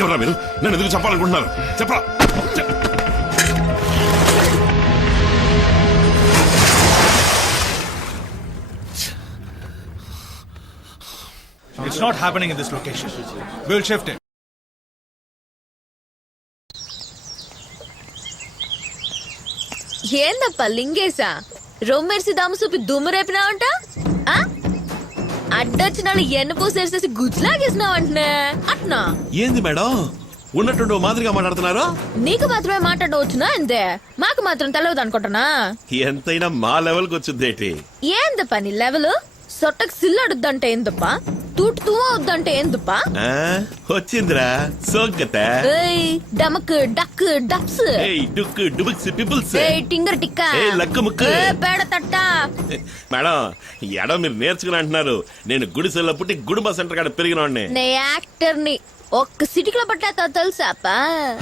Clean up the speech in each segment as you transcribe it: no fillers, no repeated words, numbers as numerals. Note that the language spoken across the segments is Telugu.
ఎవరా మీరు? నన్ను ఎందుకు చెప్పాలనుకుంటున్నారు? చెప్పరా? It's not happening in this location. We'll shift it. ఏందప్ప లింగేశా రొమ్మెర్సి దాము చూపి దుమ్ము రేపినావంట? అడ్డొచ్చిన వాళ్ళు ఎన్న పూసేసేసి గుజ్లాగేసినావంటనే అట్నా? ఏంది మేడం ఉన్నట్టుండి మాదిరిగా మాట్లాడుతున్నారు? నీకు మాత్రమే మాట్లాడవచ్చునా? అంతే మాకు మాత్రం తెలవదు అనుకుంటున్నా. ఎంతైనా మా లెవెల్కి వచ్చిందేటి? ఏందప్ప నీ లెవెల్? సొట్టకు సిల్లడుద్దంటే ఏందప్ప? తూటు తువ్వ వద్దంటే ఏందప్ప? వచ్చిందిరా సోగ్గత. డమక్ డక్ డప్స్ డుక్ డుబక్స్ పిపుల్స్ టింగర్ టిక్క లక్క ముక్క పేడ తట్ట. మేడం ఎడో మీరు నేర్చుకుని అంటున్నారు. నేను గుడిసెల్లో పుట్టి గుడుంబ సెంటర్ కాడ పెరిగినవాడిని. నే యాక్టర్ ని ఒక్క సిటీలో పట్టా తెలుసాప?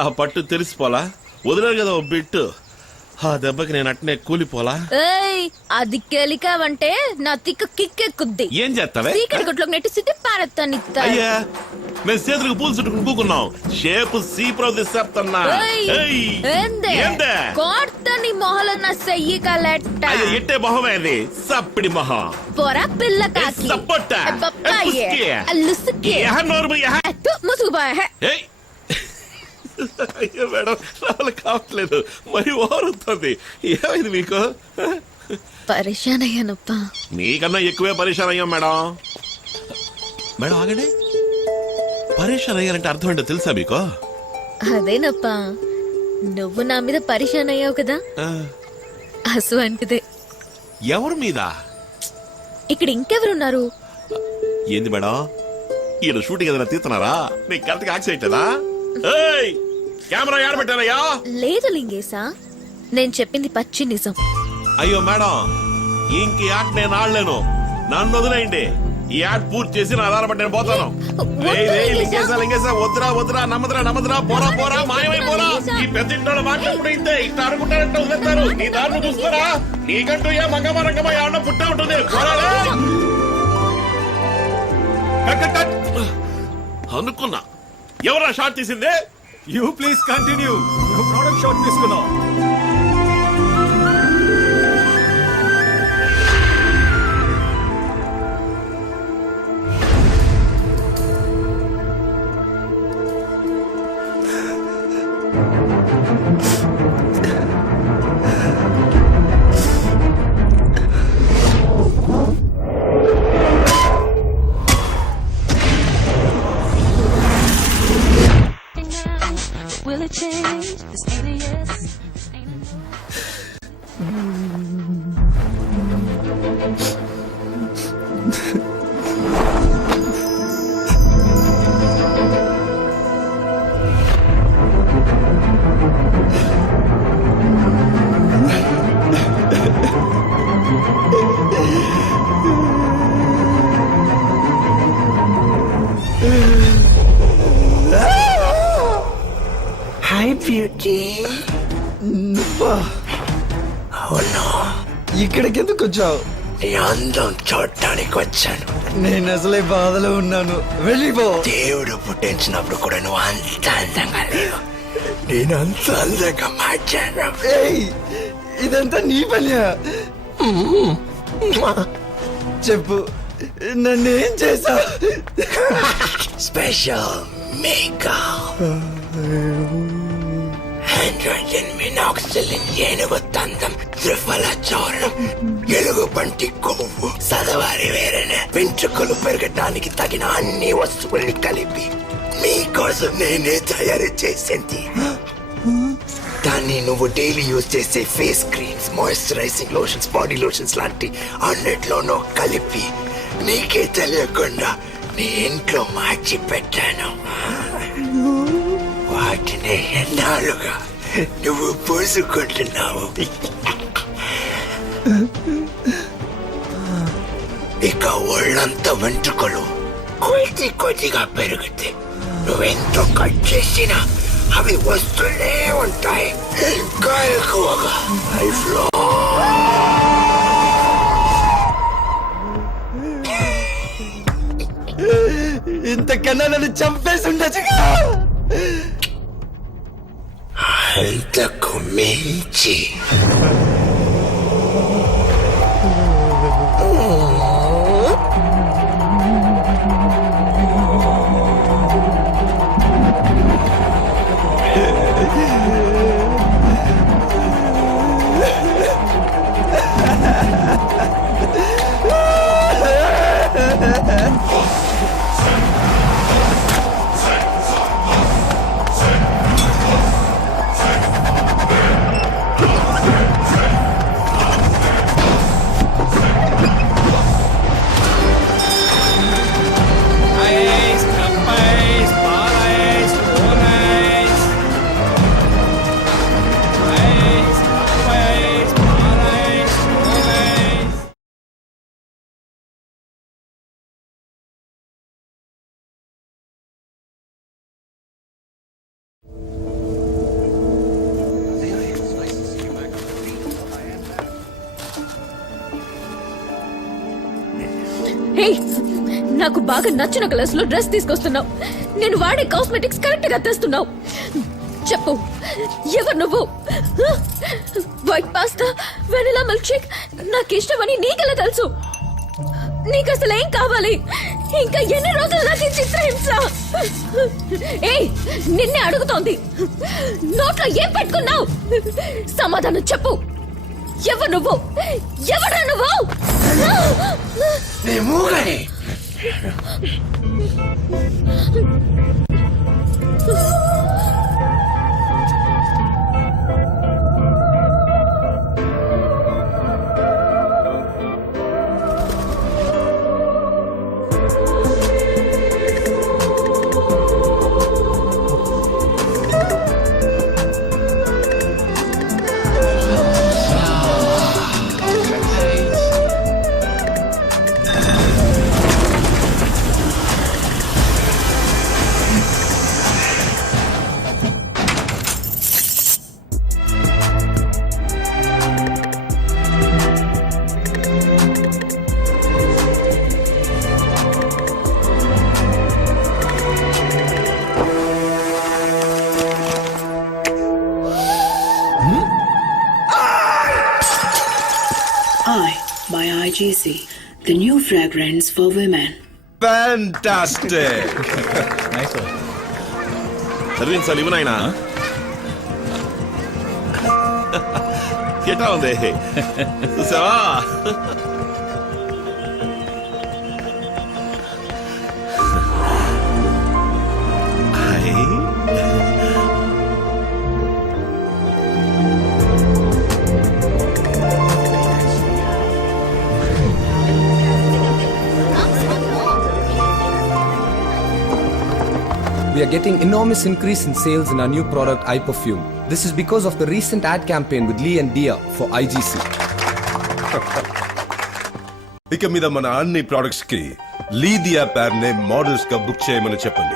ఆ పట్టు తెలిసిపోలా వదిలేరు కదా ఓ బిట్టు. ఆ దెబ్బకి నేను అట్నే కూలిపోలా. అది కెలికావంటే నా తిక్క కిక్కెక్కుద్ది. ఏం చేస్తావే? సీకటి గుట్లోకి నెట్టి సిటీ పారెత్తాను. అయ్యా మేము చేతులకు పూలు చుట్టుకుని కూకున్నాం. షేపు సీప్రో తీసేస్తున్నా. కోర్తని మొహల నా సెయ్యి కలెట్ట. ఎట్టే మొహమే అది సప్పిడి మొహం. పొర పిల్ల కాకి ముసుగుపోయా. అయ్యో మేడం రావాలి కావట్లేదు, మరి ఓరుతుంది. ఏమైంది మీకు? పరిశాన్ అయ్యానప్ప. మీకన్నా ఎక్కువే పరిశాన్ అయ్యాం మేడం. మేడం ఆగండి, పరిశాన్ అయ్యారంటే అర్థం ఏంటో తెలుసా మీకు? అదేనప్ప, నువ్వు నా మీద పరిశాన్ అయ్యావు కదా, అసువంటిదే. ఎవరి మీద? ఇక్కడ ఇంకెవరున్నారు? ఏంది మేడం ఈయన షూటింగ్ ఏదైనా తీస్తున్నారా? నీకు కరెక్ట్ గా యాక్సిడెంట్ కదా? ఏయ్ కెమెరా యాడ పెట్టారయ్యా? లేదు లింగేశా, నేను చెప్పింది పచ్చి నిజం. అయ్యో మేడం ఇంక యాడ్ నేను ఆడలేను, నన్ను వదిలేయండి. ఈ యాడ్ పూర్తి చేసి నా ఆధారపడి నేను పోతాను. లింగేశా వద్దురా నమ్మదురా పోరా మాయమైపోరా. ఈ పెద్ద ఇంట్లో మాట్లాడుకుంటే ఇంతే, ఇట్లా అనుకుంటారంటే వదిలేస్తారు. నీ దారిని చూస్తారా? నీకంటూ ఏ మంగమ్మ ఏమన్నా పుట్టా ఉంటుంది. అనుకున్నా ఎవరా షాట్ తీసింది? You please continue. No product shot తీసుకున్నాం. Will it change? This alias. Hi beauty. అవును, ఇక్కడికి ఎందుకు వచ్చావు? నీ అందం చూడటానికి వచ్చాను. నేను అసలే బాధలో ఉన్నాను, వెళ్ళిపో. దేవుడు పుట్టించినప్పుడు కూడా నువ్వు అంత అందంగా లేవు, నేను అంత అందంగా మార్చాను. ఏయ్, ఇదంతా నీ పనియా? చెప్పు, నన్నేం చేసా? స్పెషల్ మేకప్, హైడ్రోజన్ మినాక్సిలిన్, ఏనుగు తందం, త్రిఫల చూర్ణం, ఎలుగు బంటి కొవ్వు, సదవారి వేరన, వెంట్రుకలు పెరగటానికి తగిన అన్ని వస్తువుల్ని కలిపి మీకోసం నేనే తయారు చేసింది. దాన్ని నువ్వు డైలీ యూజ్ చేసే face creams, moisturising lotions, body lotions లాంటి అన్నిట్లోనూ కలిపి నీకే తెలియకుండా నీ ఇంట్లో మార్చి పెట్టాను. వాటిని ఎన్నాళ్ళుగా నువ్వు పూసుకుంటున్నావు. ఇక ఒళ్ళంతా వెంట్రుకలు కొద్దిగా పెరిగితే నువ్వెంతో కట్ చేసినా అవి వస్తూనే ఉంటాయి, ఇంకా ఎక్కువగా లైఫ్ లో. ఇంతకన్నా నన్ను చంపేసి ఉండొచ్చుగా. అంతకు మించి హే, నాకు బాగా నచ్చిన కలర్స్ లో డ్రెస్ తీసుకొస్తున్నావు. నేను వాడే కాస్మెటిక్స్ కరెక్ట్ గా తెస్తున్నావు. చెప్పు, ఎవరు నువ్వు? White pasta, vanilla milk shake నాకు ఇష్టమని నీకెలా తెలుసు? నీకు అసలు ఏం కావాలి? ఇంకా ఎన్ని రోజులు నాకు ఈ చిత్రహింస? ఏయ్, నిన్నే అడుగుతోంది, నోట్లో ఏం పెట్టుకున్నావు? సమాధానం చెప్పు. ఎవరు నువ్వు? ఎవరా నువ్వు? నీ మూగని. IGC, the new fragrance for women. Fantastic! Nice one. చదివించాలి ఇవి నాయనా ఎట్లా ఉంది చూసావా We are getting enormous increase in sales in our new product, iPerfume. This is because of the recent ad campaign with Lee and Dia for IGC. ఇక మీద మన అన్ని ప్రొడక్ట్స్ కి లీదియా పేరునే మోడల్స్ గా బుక్ చేయమని చెప్పండి.